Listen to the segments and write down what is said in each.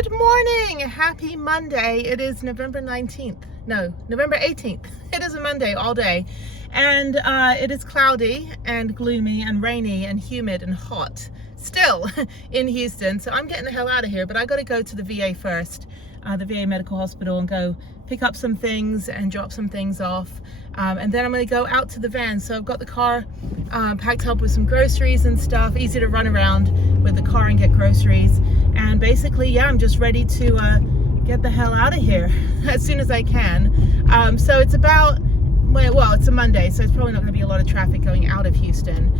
Good morning. Happy Monday. It is November 19th. No, November 18th. It is a Monday all day. And it is cloudy and gloomy and rainy and humid and hot still in Houston. So I'm getting the hell out of here, but I got to go to the VA first, the VA Medical Hospital, and go pick up some things and drop some things off. And then I'm going to go out to the van. So I've got the car packed up with some groceries and stuff. Easy to run around with the car and get groceries. And basically, yeah, I'm just ready to get the hell out of here as soon as I can. So it's about, well, it's a Monday, so it's probably not going to be a lot of traffic going out of Houston.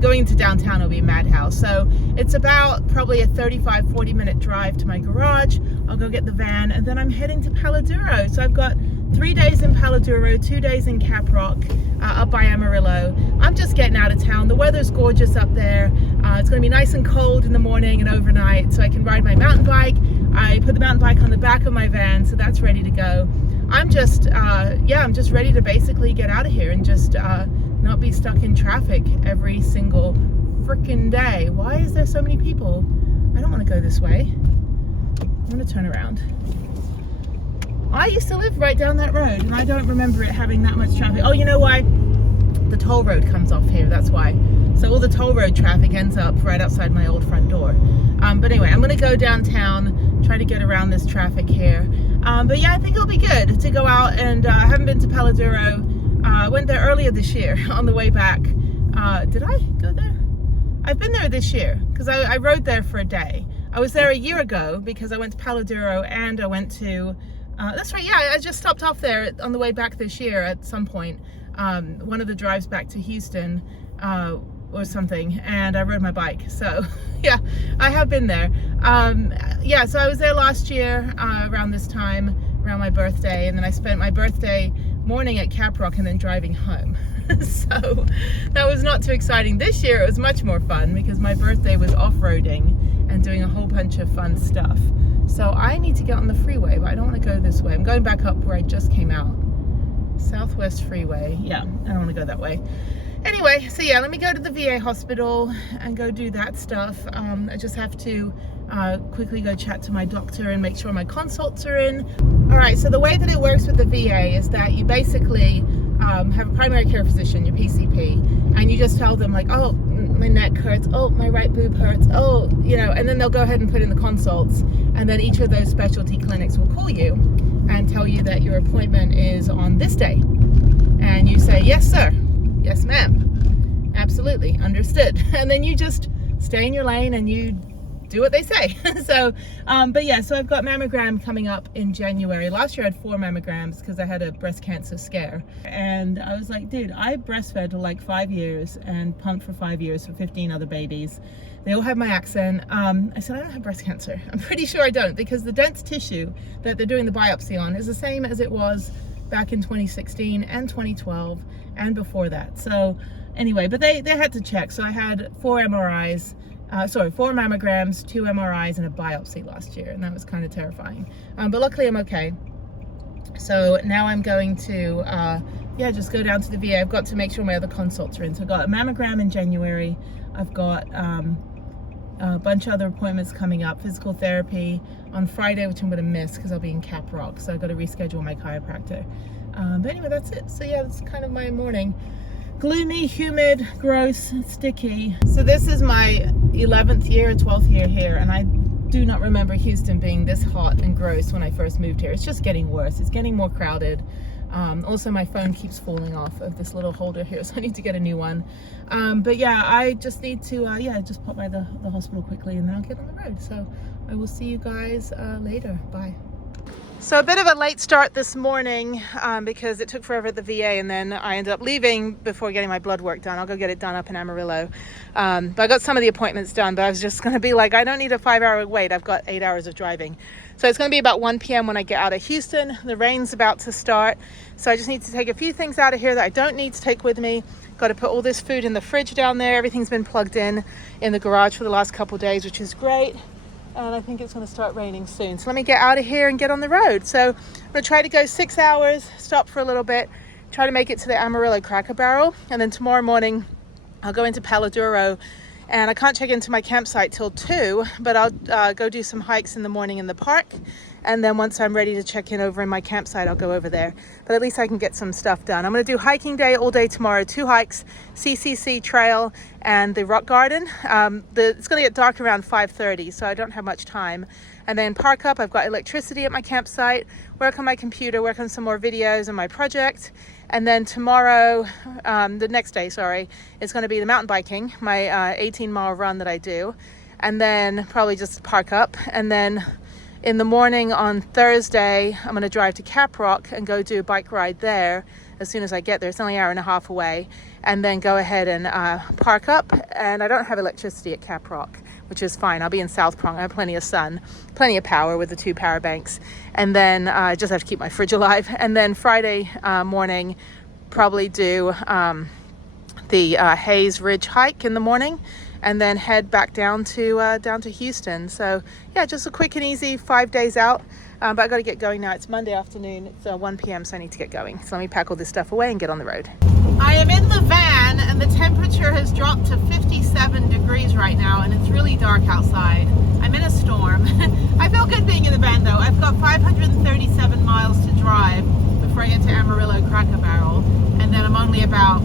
Going into downtown will be a madhouse. So it's about probably a 35-40 minute drive to my garage. I'll go get the van, and then I'm heading to Palo Duro. So I've got 3 days in Palo Duro, 2 days in Caprock, up by Amarillo. I'm just getting out of town. The weather's gorgeous up there. It's going to be nice and cold in the morning and overnight, so I can ride my mountain bike. I put the mountain bike on the back of my van, so that's ready to go. I'm just, I'm just ready to basically get out of here and just not be stuck in traffic every single freaking day. Why is there so many people? I don't want to go this way. I'm going to turn around. I used to live right down that road, and I don't remember it having that much traffic. Oh, you know why? The toll road comes off here, that's why. So all the toll road traffic ends up right outside my old front door. But anyway, I'm gonna go downtown, try to get around this traffic here. But yeah, I think it'll be good to go out, and I haven't been to Palo Duro. I went there earlier this year on the way back. Did I go there? I've been there this year, because I rode there for a day. I was there a year ago because I went to Palo Duro, and I went to, that's right, yeah, I just stopped off there on the way back this year at some point. One of the drives back to Houston or something, and I rode my bike. So yeah, I have been there. Yeah, so I was there last year around this time, around my birthday, and then I spent my birthday morning at Caprock and then driving home. So that was not too exciting. This year it was much more fun because my birthday was off-roading and doing a whole bunch of fun stuff. So I need to get on the freeway, but I don't want to go this way. I'm going back up where I just came out. Southwest Freeway. Yeah, I don't want to go that way. Anyway, so yeah, let me go to the VA hospital and go do that stuff. I just have to quickly go chat to my doctor and make sure my consults are in. All right, so the way that it works with the VA is that you basically have a primary care physician, your PCP, and you just tell them like, oh, my neck hurts, oh, my right boob hurts, oh, you know, and then they'll go ahead and put in the consults, and then each of those specialty clinics will call you and tell you that your appointment is on this day. And you say, yes, sir. Yes, ma'am. Absolutely. Understood. And then you just stay in your lane and you do what they say. So, but yeah, so I've got mammogram coming up in January. Last year I had 4 mammograms because I had a breast cancer scare. And I was like, dude, I breastfed for like 5 years and pumped for 5 years for 15 other babies. They all have my accent. I said, I don't have breast cancer. I'm pretty sure I don't, because the dense tissue that they're doing the biopsy on is the same as it was back in 2016 and 2012 and before that. So anyway, but they had to check. So I had 4 MRIs, 4 mammograms, 2 MRIs, and a biopsy last year, and that was kind of terrifying. But luckily I'm okay. So now I'm going to, just go down to the VA. I've got to make sure my other consults are in. So I've got a mammogram in January. I've got a bunch of other appointments coming up. Physical therapy on Friday, which I'm going to miss because I'll be in Caprock, so I've got to reschedule my chiropractor. But anyway, that's it. So yeah, that's kind of my morning. Gloomy, humid, gross, sticky. So this is my 11th year or 12th year here, and I do not remember Houston being this hot and gross when I first moved here. It's just getting worse. It's getting more crowded. Also, my phone keeps falling off of this little holder here, so I need to get a new one. But yeah, I just need to, just pop by the hospital quickly, and then I'll get on the road. So I will see you guys later. Bye. So a bit of a late start this morning because it took forever at the VA, and then I ended up leaving before getting my blood work done. I'll go get it done up in Amarillo. But I got some of the appointments done, but I was just going to be like, I don't need a 5-hour wait. I've got 8 hours of driving. So it's going to be about 1 p.m. when I get out of Houston. The rain's about to start. So I just need to take a few things out of here that I don't need to take with me. Got to put all this food in the fridge down there. Everything's been plugged in the garage for the last couple of days, which is great. And I think it's going to start raining soon. So let me get out of here and get on the road. So I'm going to try to go 6 hours, stop for a little bit, try to make it to the Amarillo Cracker Barrel. And then tomorrow morning, I'll go into Palo Duro and I can't check into my campsite till 2, but I'll go do some hikes in the morning in the park, and then once I'm ready to check in over in my campsite, I'll go over there. But at least I can get some stuff done. I'm going to do hiking day all day tomorrow, 2 hikes, CCC trail and the rock garden. It's going to get dark around 5:30, so I don't have much time. And then park up. I've got electricity at my campsite, work on my computer, work on some more videos on my project. And then tomorrow, the next day, sorry, it's going to be the mountain biking, my 18-mile run that I do. And then probably just park up. And then in the morning on Thursday, I'm going to drive to Caprock and go do a bike ride there as soon as I get there. It's only an hour and a half away. And then go ahead and park up. And I don't have electricity at Caprock, which is fine. I'll be in South Prong. I have plenty of sun, plenty of power with the 2 power banks. And then I just have to keep my fridge alive. And then Friday morning, probably do the Hayes Ridge hike in the morning, and then head back down to Houston. So yeah, just a quick and easy 5 days out. But I got to get going now. It's Monday afternoon. It's 1 p.m. so I need to get going. So let me pack all this stuff away and get on the road. I am in the van, and the temperature has dropped to 57 degrees right now, and it's really dark outside. I'm in a storm. I feel good being in the van though. I've got 537 miles to drive before I get to Amarillo Cracker Barrel, and then I'm only about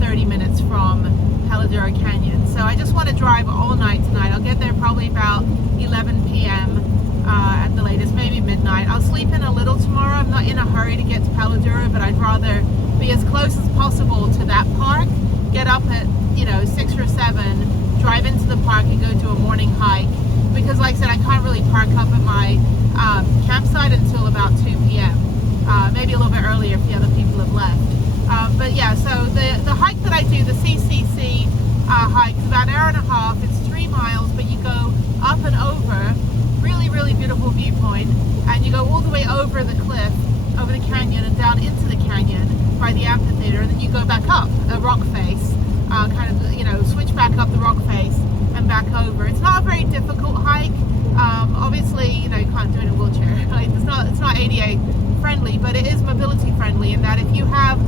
30 minutes from Paladuro Canyon. So I just want to drive all night tonight. I'll get there probably about 11 p.m. At the latest, maybe midnight. I'll sleep in a little tomorrow. I'm not in a hurry to get to Paladuro, but I'd rather be as close as possible to that park, get up at 6 or 7, drive into the park and go do a morning hike, because like I said, I can't really park up at my campsite until about 2 p.m. Maybe a little bit earlier if the other people have left. But yeah, so the hike that I do, the CCC hike, is about an hour and a half. It's 3 miles, but you go up and over, really beautiful viewpoint, and you go all the way over the cliff, over the canyon, and down into the canyon by the amphitheater, and then you go back up a rock face, switch back up the rock face and back over. It's not a very difficult hike. Obviously, you can't do it in a wheelchair. It's not ADA friendly, but it is mobility friendly in that if you have,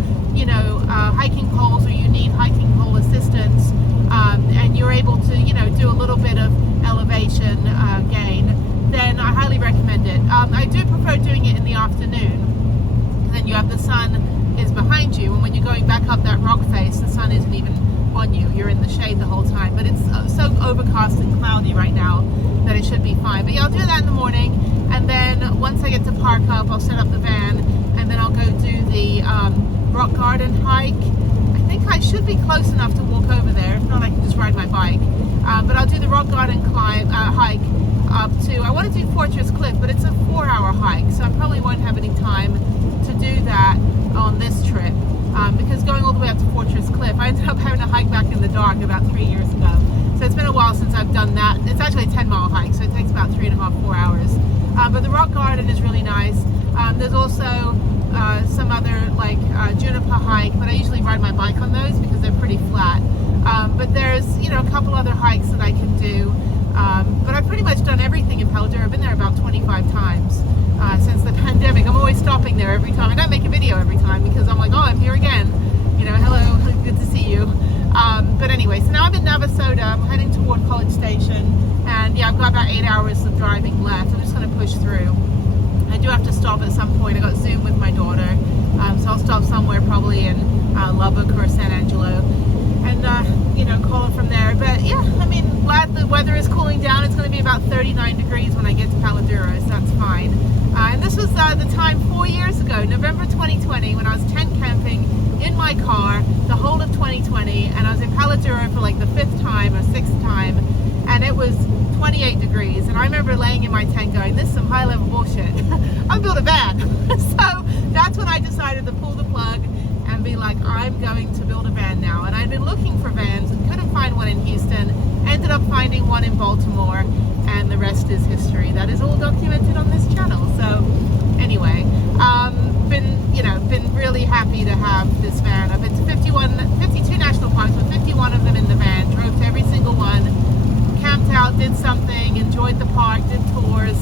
hiking poles, or you need hiking pole assistance, and you're able to, do a little bit of elevation gain, then I highly recommend it. I do prefer doing it in the afternoon. Then you have the sun is behind you, and when you're going back up that rock face, the sun isn't even on you. You're in the shade the whole time. But it's so overcast and cloudy right now that it should be fine. But yeah, I'll do that in the morning, and then once I get to park up, I'll set up the van, and then I'll go do the rock garden hike. I think I should be close enough to walk over there. If not, I can just ride my bike. But I'll do the rock garden hike up to, I want to do Fortress Cliff, but it's a 4-hour hike, so I probably won't have any time to do that on this trip, because going all the way up to Fortress Cliff, I ended up having to hike back in the dark about 3 years ago. So it's been a while since I've done that. It's actually a 10-mile hike, so it takes about 3.5, 4 hours. But the rock garden is really nice. There's also some other juniper hike, but I usually ride my bike on those because they're pretty flat. But there's a couple other hikes that I can do. But I've pretty much done everything in Paladuro. I've been there about 25 times since the pandemic. I'm always stopping there every time. I don't make a video every time because I'm like, oh, I'm here again. Hello, good to see you. But anyway, so now I'm in Navasota. I'm heading toward College Station, and yeah, I've got about 8 hours of driving left. I'm just going to push through. I do have to stop at some point. I got Zoom with my daughter, so I'll stop somewhere probably in Lubbock or San Angelo, and call it from there. But yeah, glad the weather is cooling down. It's going to be about 39 degrees when I get to Paladuro, so that's fine. And this was the time 4 years ago, November 2020, when I was tent camping in my car the whole of 2020, and I was in Paladuro for like the 5th time or 6th time, and it was 28 degrees, and I remember laying in my tent going, this is some high-level bullshit. I'm building a van. So that's when I decided to pull the plug and be like, I'm going to build a van now. And I'd been looking for vans and couldn't find one in Houston, ended up finding one in Baltimore, and the rest is history. That is all documented on this channel. So anyway, been really happy to have this van. I've been to 52 national parks, with 51 of them in the van, drove to every single one, camped out, did something, enjoyed the park, did tours.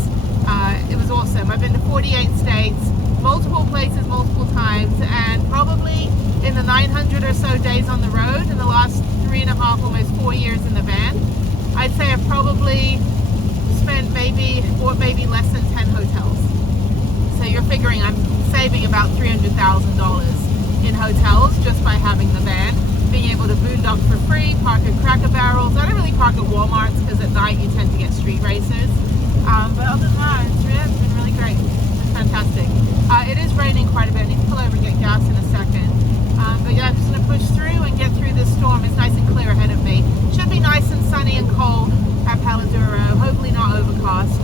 It was awesome. I've been to 48 states, multiple places, multiple times, and probably in the 900 or so days on the road in the last 3.5, almost 4 years in the van, I'd say I've probably spent maybe less than 10 hotels. So you're figuring I'm saving about $300,000 in hotels just by having the van, being able to boondock for free, park at Cracker Barrels. I don't really park at Walmart's because at night you tend to get street races. But other than that, it's been really great. It's fantastic. It is raining quite a bit. I need to pull over and get gas in a second. But yeah, I'm just going to push through and get through this storm. It's nice and clear ahead of me. Should be nice and sunny and cold at Paladuro. Hopefully not overcast.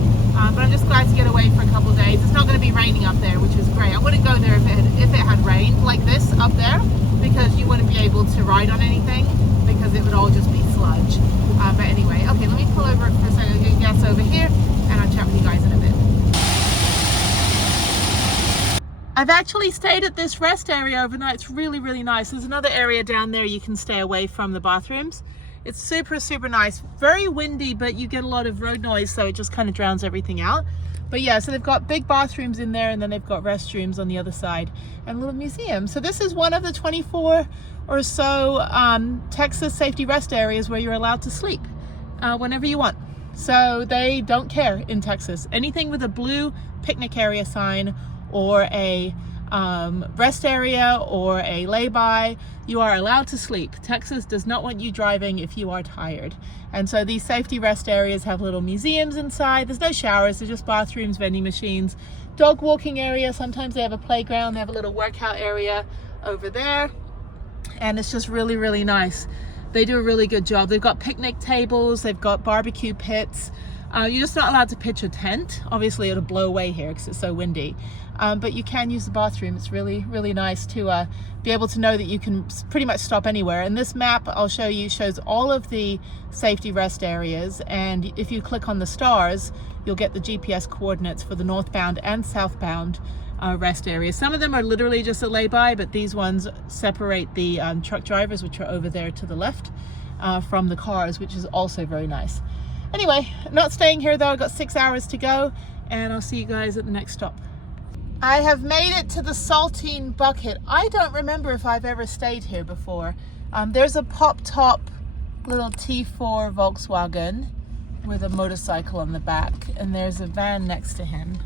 But I'm just glad to get away for a couple of days. It's not going to be raining up there, which is great. I wouldn't go there if it had rained like this up there, because you wouldn't be able to ride on anything because it would all just be sludge. But anyway, okay, let me pull over for a second, get gas over here, and I'll chat with you guys in a bit. I've actually stayed at this rest area overnight. It's really, really nice. There's another area down there you can stay away from the bathrooms. It's super, super nice. Very windy, but you get a lot of road noise, so it just kind of drowns everything out. But yeah, so they've got big bathrooms in there, and then they've got restrooms on the other side and a little museum. So this is one of the 24 or so Texas safety rest areas where you're allowed to sleep whenever you want. So they don't care in Texas. Anything with a blue picnic area sign or a rest area or a lay-by, you are allowed to sleep. Texas does not want you driving if you are tired. And so these safety rest areas have little museums inside. There's no showers, they're just bathrooms, vending machines, dog walking area. Sometimes they have a playground. They have a little workout area over there. And it's just really, really nice. They do a really good job. They've got picnic tables, they've got barbecue pits. You're just not allowed to pitch a tent. Obviously it'll blow away here because it's so windy. But you can use the bathroom. It's really, really nice to be able to know that you can pretty much stop anywhere. And this map I'll show you shows all of the safety rest areas. And if you click on the stars, you'll get the GPS coordinates for the northbound and southbound rest areas. Some of them are literally just a lay-by, but these ones separate the truck drivers, which are over there to the left, from the cars, which is also very nice. Anyway, not staying here though. I've got 6 hours to go, and I'll see you guys at the next stop. I have made it to the Saltine Bucket. I don't remember if I've ever stayed here before. There's a pop-top little T4 Volkswagen with a motorcycle on the back, and there's a van next to him.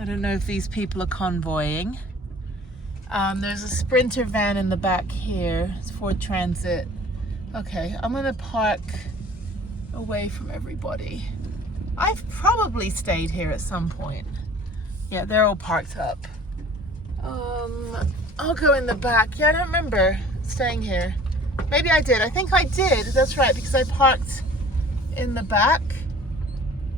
I don't know if these people are convoying. There's a Sprinter van in the back here. It's Ford Transit. Okay, I'm gonna park away from everybody. I've probably stayed here at some point. Yeah, they're all parked up. I'll go in the back. Yeah, I don't remember staying here. Maybe I did. I think I did. That's right, because I parked in the back.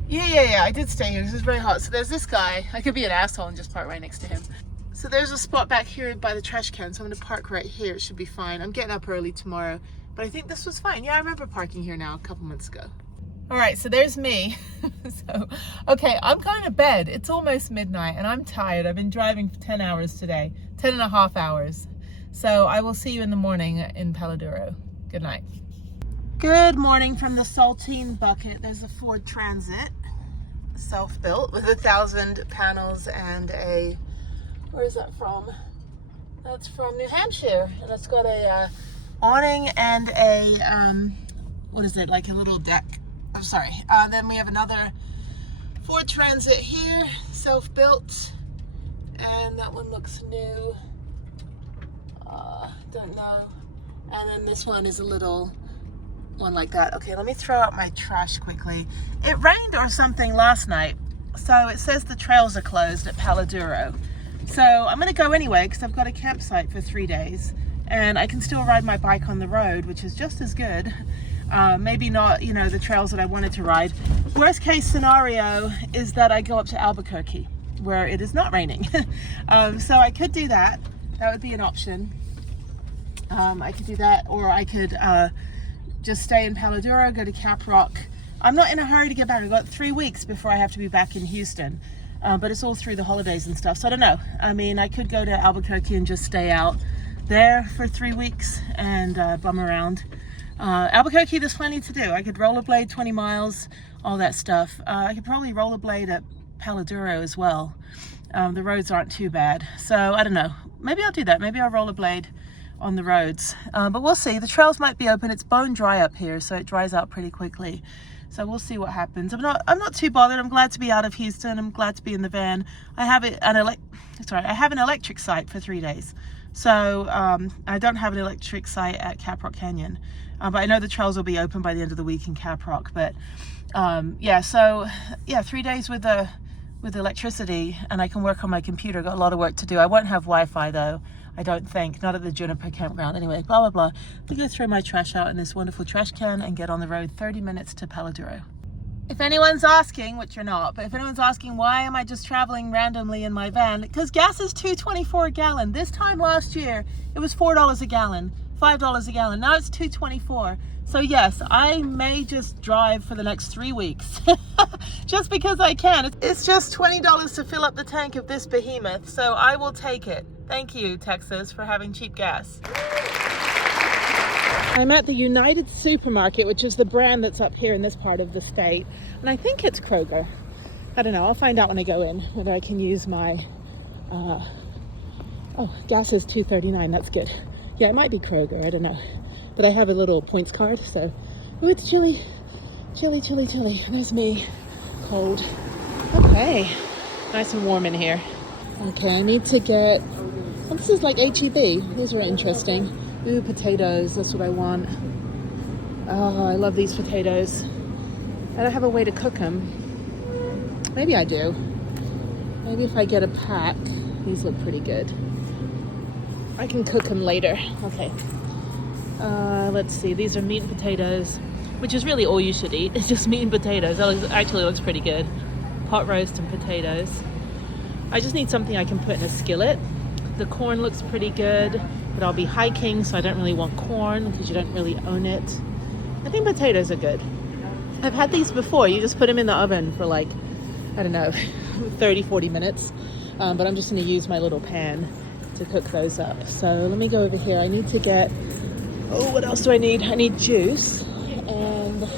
Yeah, I did stay here. This is very hot. So there's this guy. I could be an asshole and just park right next to him. So there's a spot back here by the trash can, so I'm gonna park right here. It should be fine. I'm getting up early tomorrow, but I think this was fine. Yeah, I remember parking here now a couple months ago. All right, so there's me. Okay, I'm going to bed. It's almost midnight and I'm tired. I've been driving for 10 hours today, 10.5 hours. So I will see you in the morning in Paladuro. Good night. Good morning from the Saltine Bucket. There's a Ford Transit, self-built with 1,000 panels and a, where is that from? That's from New Hampshire. And it's got a awning and a, what is it, like a little deck. I'm sorry. Then we have another Ford Transit here, self-built, and that one looks new. Don't know. And then this one is a little one like that. Okay, let me throw out my trash quickly. It rained or something last night, so it says the trails are closed at Paladuro. So I'm gonna go anyway because I've got a campsite for 3 days, and I can still ride my bike on the road, which is just as good. Maybe not, you know, the trails that I wanted to ride. Worst case scenario is that I go up to Albuquerque where it is not raining. So I could do that. That would be an option. I could do that, or I could just stay in Paladuro, go to Cap Rock. I'm not in a hurry to get back. I've got 3 weeks before I have to be back in Houston. But it's all through the holidays and stuff, so I don't know. I mean, I could go to Albuquerque and just stay out there for 3 weeks and bum around. Albuquerque, there's plenty to do. I could rollerblade 20 miles, all that stuff. I could probably rollerblade at Paladuro as well. The roads aren't too bad. So I don't know, maybe I'll do that. Maybe I'll rollerblade on the roads, but we'll see. The trails might be open. It's bone dry up here, so it dries out pretty quickly. So we'll see what happens. I'm not too bothered. I'm glad to be out of Houston. I'm glad to be in the van. I have I have an electric site for 3 days. So I don't have an electric site at Caprock Canyon, but I know the trails will be open by the end of the week in Caprock. But yeah, so yeah, 3 days with electricity, and I can work on my computer. Got a lot of work to do. I won't have Wi-Fi though, I don't think, not at the Juniper campground. Anyway, blah blah blah. I'm gonna throw my trash out in this wonderful trash can and get on the road. 30 minutes to Paladuro. If anyone's asking, which you're not, but if anyone's asking why am I just traveling randomly in my van, because gas is $2.24 a gallon. This time last year it was $4 a gallon, $5 a gallon. Now it's $2.24. So yes, I may just drive for the next 3 weeks just because I can. It's just $20 to fill up the tank of this behemoth, so I will take it. Thank you, Texas, for having cheap gas. I'm at the United Supermarket, which is the brand that's up here in this part of the state, and I think it's Kroger. I don't know, I'll find out when I go in whether I can use my oh, gas is $2.39. That's good. Yeah, it might be Kroger, I don't know. But I have a little points card, so... Oh, it's chilly. Chilly, chilly, chilly. There's me. Cold. Okay. Nice and warm in here. Okay, I need to get... Oh, this is like HEB. These are interesting. Ooh, potatoes. That's what I want. Oh, I love these potatoes. I don't have a way to cook them. Maybe I do. Maybe if I get a pack. These look pretty good. I can cook them later. Okay. Let's see, these are meat and potatoes, which is really all you should eat. It's just meat and potatoes. That actually looks pretty good. Pot roast and potatoes. I just need something I can put in a skillet. The corn looks pretty good, but I'll be hiking, so I don't really want corn because you don't really own it. I think potatoes are good. I've had these before. You just put them in the oven for like, I don't know, 30-40 minutes. But I'm just going to use my little pan to cook those up. So let me go over here. I need to get... Oh, what else do I need? I need juice. And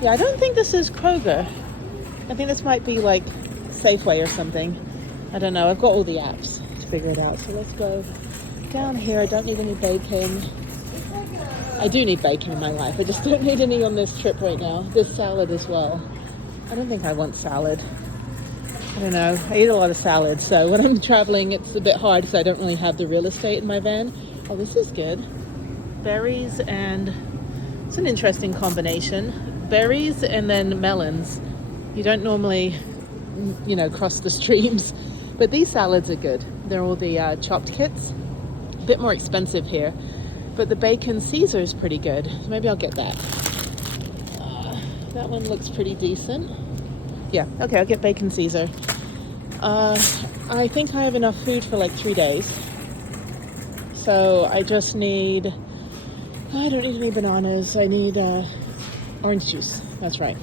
yeah, I don't think this is Kroger. I think this might be like Safeway or something. I don't know. I've got all the apps to figure it out. So let's go down here. I don't need any bacon. I do need bacon in my life. I just don't need any on this trip right now. This salad as well. I don't think I want salad. I don't know. I eat a lot of salad. So when I'm traveling, it's a bit hard because I don't really have the real estate in my van. Oh, this is good. Berries and it's an interesting combination. Berries and then melons. You don't normally, you know, cross the streams, but these salads are good. They're all the chopped kits. A bit more expensive here, but the bacon Caesar is pretty good. Maybe I'll get that. That one looks pretty decent. Yeah, okay, I'll get bacon Caesar. I think I have enough food for like 3 days. So I just need... I don't need any bananas. I need orange juice. That's right.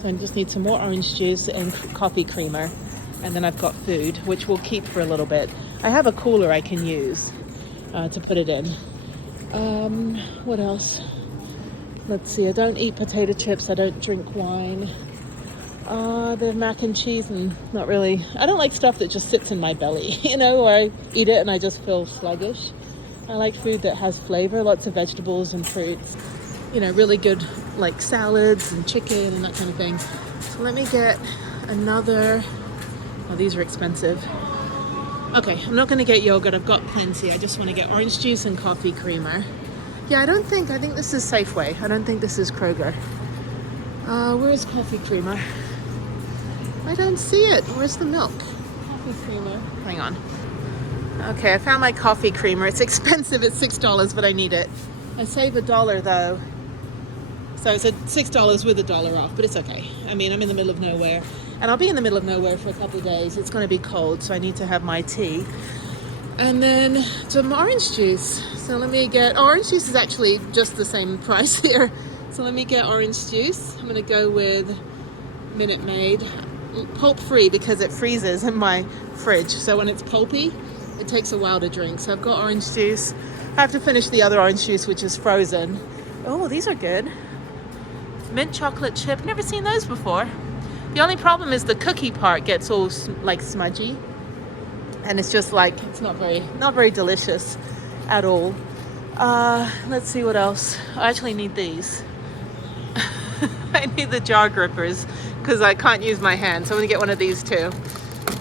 So I just need some more orange juice and coffee creamer. And then I've got food, which we'll keep for a little bit. I have a cooler I can use to put it in. What else? Let's see. I don't eat potato chips. I don't drink wine. The mac and cheese and not really. I don't like stuff that just sits in my belly, you know, or I eat it and I just feel sluggish. I like food that has flavor, lots of vegetables and fruits, you know, really good like salads and chicken and that kind of thing. So let me get another, oh, these are expensive. Okay, I'm not going to get yogurt, I've got plenty. I just want to get orange juice and coffee creamer. Yeah, I think this is Safeway. I don't think this is Kroger. Where is coffee creamer? I don't see it. Where's the milk? Coffee creamer. Hang on. Okay, I found my coffee creamer. It's expensive, it's $6, but I need it. I save $1 though. So it's $6 with $1 off, but it's okay. I mean, I'm in the middle of nowhere. And I'll be in the middle of nowhere for a couple of days. It's going to be cold, so I need to have my tea. And then some orange juice. So let me get, orange juice is actually just the same price here. So let me get orange juice. I'm going to go with Minute Maid. Pulp free because it freezes in my fridge. So when it's pulpy, it takes a while to drink. So I've got orange juice. I have to finish the other orange juice, which is frozen. Oh, these are good. Mint chocolate chip. Never seen those before. The only problem is the cookie part gets all like smudgy, and it's just like, it's not very delicious at all. Let's see what else. I actually need these. I need the jar grippers because I can't use my hand, so I'm gonna get one of these too.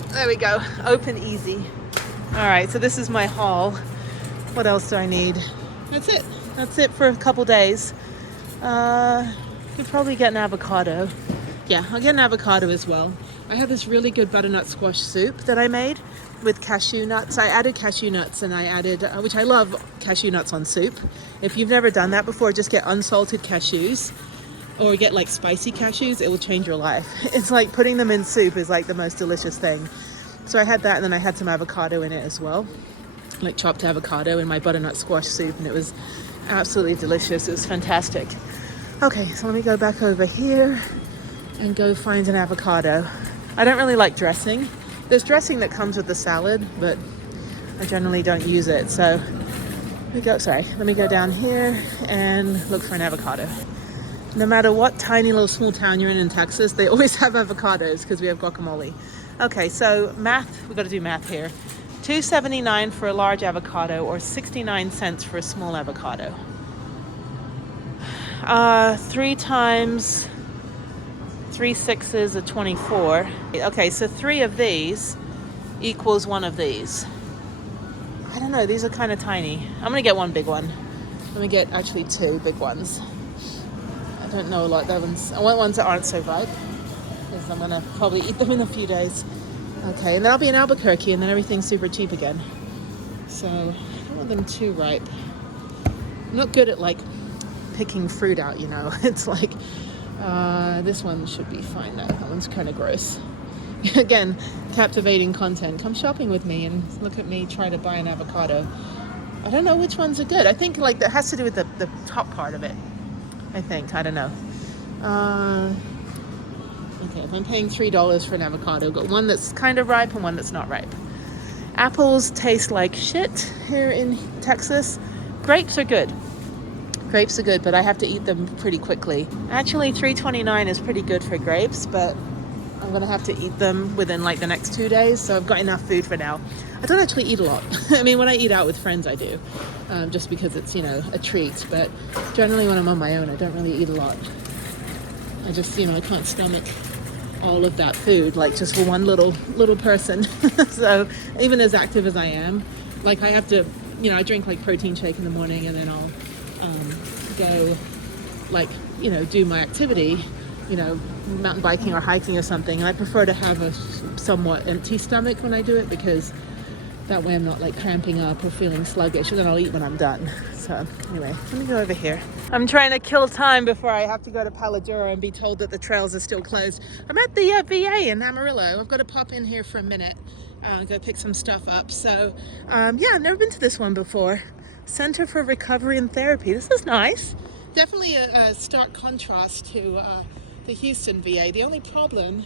There we go, open easy. All right, so this is my haul. What else do I need? That's it for a couple days. Could probably get an avocado. Yeah, I'll get an avocado as well. I have this really good butternut squash soup that I made with cashew nuts. I added cashew nuts, and I added, which I love cashew nuts on soup. If you've never done that before, just get unsalted cashews or get like spicy cashews. It will change your life. It's like putting them in soup is like the most delicious thing. So I had that, and then I had some avocado in it as well, like chopped avocado in my butternut squash soup, and it was absolutely delicious. It was fantastic. Okay, so let me go back over here and go find an avocado. I don't really like dressing. There's dressing that comes with the salad, but I generally don't use it. So let me go down here and look for an avocado. No matter what tiny little small town you're in Texas, they always have avocados because we have guacamole. Okay, so we've got to do math here. $2.79 for a large avocado, or 69 cents for a small avocado. 3 times 3 6s are 24. Okay, so 3 of these equals 1 of these. I don't know, these are kind of tiny. I'm gonna get 1 big one. Let me get actually 2 big ones. I don't know a lot. I want ones that aren't so ripe, because I'm gonna probably eat them in a few days. Okay, and then I'll be in Albuquerque, and then everything's super cheap again. So I don't want them too ripe. I'm not good at like picking fruit out, you know. It's like, this one should be fine though. That one's kind of gross. Again, captivating content. Come shopping with me and look at me try to buy an avocado. I don't know which ones are good. I think like that has to do with the top part of it. I don't know. Okay, if I'm paying $3 for an avocado, I've got one that's kind of ripe and one that's not ripe. Apples taste like shit here in Texas. Grapes are good. Grapes are good, but I have to eat them pretty quickly. Actually, $3.29 is pretty good for grapes, but I'm gonna have to eat them within like the next 2 days, so I've got enough food for now. I don't actually eat a lot. I mean, when I eat out with friends, I do, just because it's, you know, a treat, but generally when I'm on my own, I don't really eat a lot. I just, you know, I can't stomach all of that food, like just for one little person. So even as active as I am, like I have to, you know, I drink like protein shake in the morning, and then I'll go like, you know, do my activity, you know, mountain biking or hiking or something, and I prefer to have a somewhat empty stomach when I do it, because that way I'm not like cramping up or feeling sluggish, and then I'll eat when I'm done. So anyway, let me go over here. I'm trying to kill time before I have to go to Palo Duro and be told that the trails are still closed. I'm at the VA in Amarillo. I've got to pop in here for a minute, go pick some stuff up. So yeah, I've never been to this one before. Center for Recovery and Therapy. This is nice. Definitely a stark contrast to the Houston VA. The only problem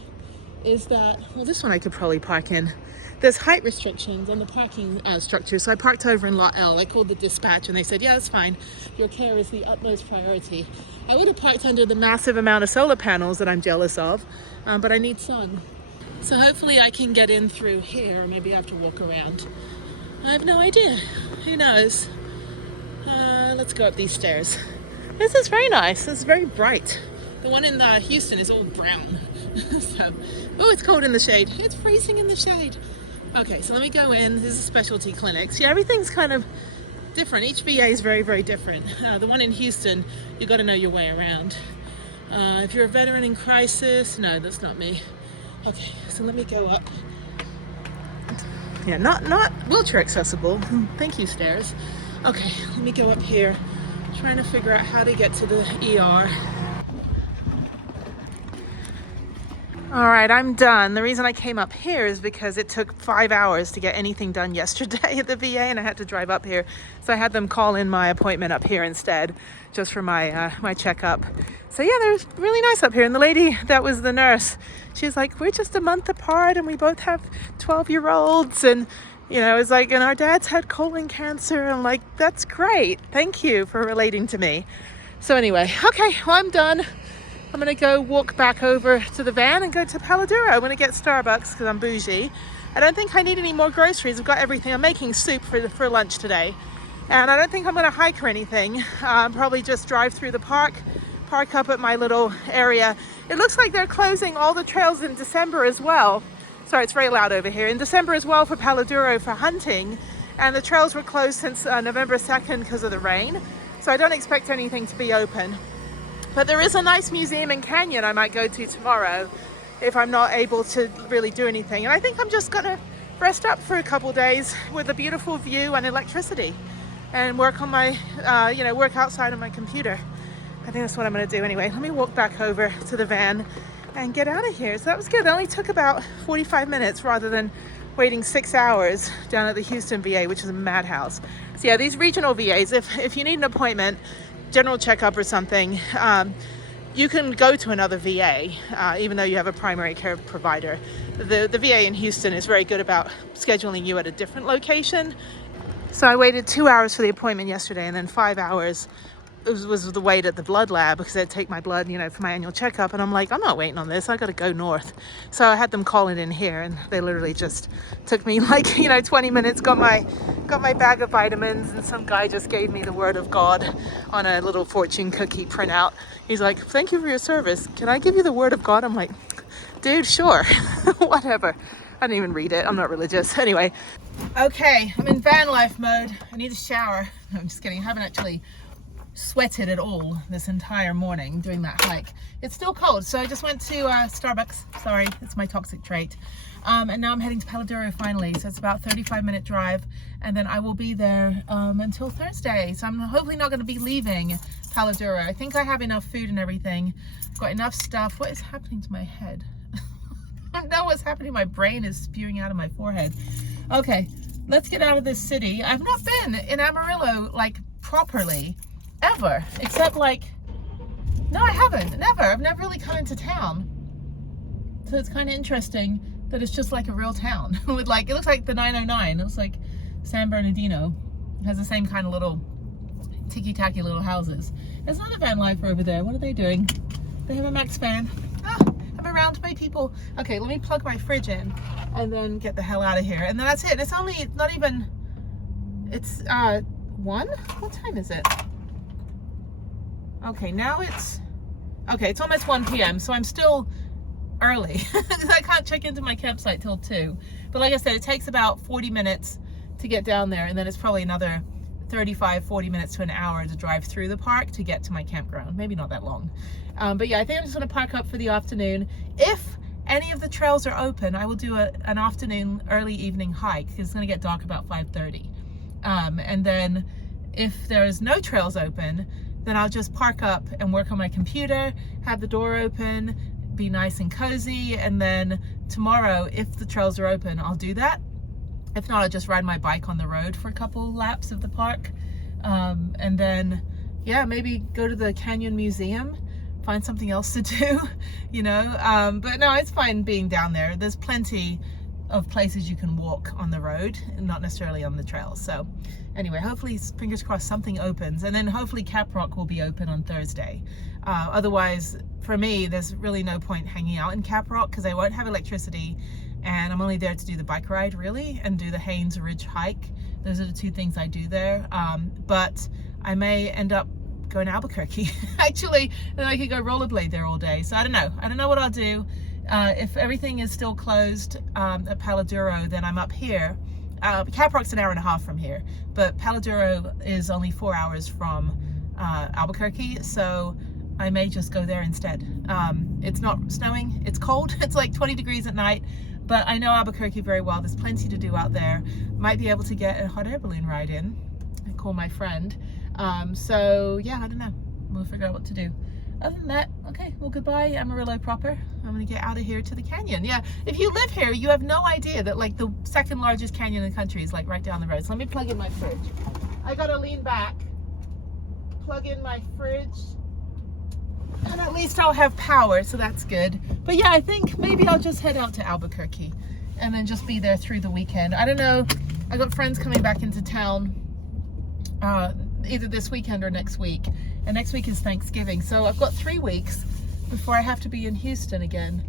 is that, well, this one I could probably park in. There's height restrictions on the parking structure, so I parked over in Lot L. I called the dispatch, and they said, yeah, that's fine. Your care is the utmost priority. I would have parked under the massive amount of solar panels that I'm jealous of, but I need sun. So hopefully I can get in through here, or maybe I have to walk around. I have no idea. Who knows? Let's go up these stairs. This is very nice. This is very bright. The one in Houston is all brown. So, oh, it's cold in the shade. It's freezing in the shade. Okay, so let me go in. This is specialty clinics. Yeah, everything's kind of different. Each VA is very, very different. The one in Houston, you got to know your way around. If you're a veteran in crisis, no, that's not me. Okay, so let me go up. Yeah, not wheelchair accessible. Thank you, stairs. Okay, let me go up here. Trying to figure out how to get to the ER. All right, I'm done. The reason I came up here is because it took 5 hours to get anything done yesterday at the VA, and I had to drive up here. So I had them call in my appointment up here instead, just for my my checkup. So yeah, they're really nice up here. And the lady that was the nurse, she's like, we're just a month apart, and we both have 12-year-olds, and you know, it's like, and our dad's had colon cancer. I'm like, that's great. Thank you for relating to me. So anyway, okay, well, I'm done. I'm gonna go walk back over to the van and go to Palo Duro. I'm gonna get Starbucks because I'm bougie. I don't think I need any more groceries. I've got everything. I'm making soup for lunch today. And I don't think I'm gonna hike or anything. Probably just drive through the park up at my little area. It looks like they're closing all the trails in December as well. Sorry, it's very loud over here. In December as well for Palo Duro for hunting. And the trails were closed since November 2nd because of the rain. So I don't expect anything to be open. But there is a nice museum and canyon I might go to tomorrow if I'm not able to really do anything. And I think I'm just gonna rest up for a couple days with a beautiful view and electricity and work on my, work outside on my computer. I think that's what I'm gonna do anyway. Let me walk back over to the van and get out of here. So that was good. It only took about 45 minutes rather than waiting 6 hours down at the Houston VA, which is a madhouse. So yeah, these regional VAs, if you need an appointment, general checkup or something, you can go to another VA, even though you have a primary care provider. The VA in Houston is very good about scheduling you at a different location. So I waited 2 hours for the appointment yesterday, and then 5 hours was the wait at the blood lab because they'd take my blood, for my annual checkup. And I'm like, I'm not waiting on this. I got to go north. So I had them call it in here, and they literally just took me 20 minutes, got my bag of vitamins, and some guy just gave me the word of God on a little fortune cookie printout. He's like, thank you for your service. Can I give you the word of God? I'm like, dude, sure. Whatever. I didn't even read it. I'm not religious. Anyway. Okay, I'm in van life mode. I need a shower. No, I'm just kidding. I haven't actually sweated at all this entire morning doing that hike. It's still cold, so I just went to Starbucks. Sorry, it's my toxic trait. And now I'm heading to Palo Duro finally. So it's about a 35-minute drive, and then I will be there until Thursday. So I'm hopefully not going to be leaving Palo Duro. I think I have enough food and everything. I've got enough stuff. What is happening to my head? I don't know what's happening. My brain is spewing out of my forehead. Okay, let's get out of this city. I've not been in Amarillo properly ever, except no, I haven't, never. I've never really come into town. So it's kind of interesting that it's just like a real town with it looks like the 909. It looks like San Bernardino. It has the same kind of little ticky-tacky little houses. There's another van lifer over there. What are they doing? They have a Max fan. I'm around by people. Okay, let me plug my fridge in and then get the hell out of here. And then that's it. It's only not even, it's 1? What time is it? Okay, now it's almost 1 p.m. So I'm still early because I can't check into my campsite till 2. But like I said, it takes about 40 minutes to get down there, and then it's probably another 35-40 minutes to an hour to drive through the park to get to my campground. Maybe not that long. But yeah, I think I'm just going to park up for the afternoon. If any of the trails are open, I will do an afternoon early evening hike because it's going to get dark about 5:30. And then if there is no trails open, then I'll just park up and work on my computer, have the door open, be nice and cozy. And then tomorrow, if the trails are open, I'll do that. If not, I'll just ride my bike on the road for a couple laps of the park. And then, yeah, maybe go to the Canyon Museum, find something else to do, But no, it's fine being down there. There's plenty of places you can walk on the road and not necessarily on the trails. So anyway, hopefully, fingers crossed, something opens, and then hopefully Caprock will be open on Thursday. Otherwise, for me, there's really no point hanging out in Caprock because I won't have electricity, and I'm only there to do the bike ride really and do the Haynes Ridge hike. Those are the two things I do there. But I may end up going to Albuquerque actually, then I could go rollerblade there all day. So I don't know what I'll do. If everything is still closed at Palo Duro, then I'm up here. Caprock's an hour and a half from here, but Palo Duro is only 4 hours from Albuquerque, so I may just go there instead. It's not snowing, it's cold, it's like 20 degrees at night, but I know Albuquerque very well. There's plenty to do out there. Might be able to get a hot air balloon ride in and call my friend. So yeah, I don't know. We'll figure out what to do. Other than that, okay, well, goodbye Amarillo proper. I'm gonna get out of here to the canyon. Yeah, if you live here, you have no idea that the second largest canyon in the country is right down the road. So let me plug in my fridge. I gotta lean back, plug in my fridge, and at least I'll have power, so that's good. But yeah, I think maybe I'll just head out to Albuquerque and then just be there through the weekend. I don't know. I got friends coming back into town either this weekend or next week. And next week is Thanksgiving. So I've got 3 weeks before I have to be in Houston again.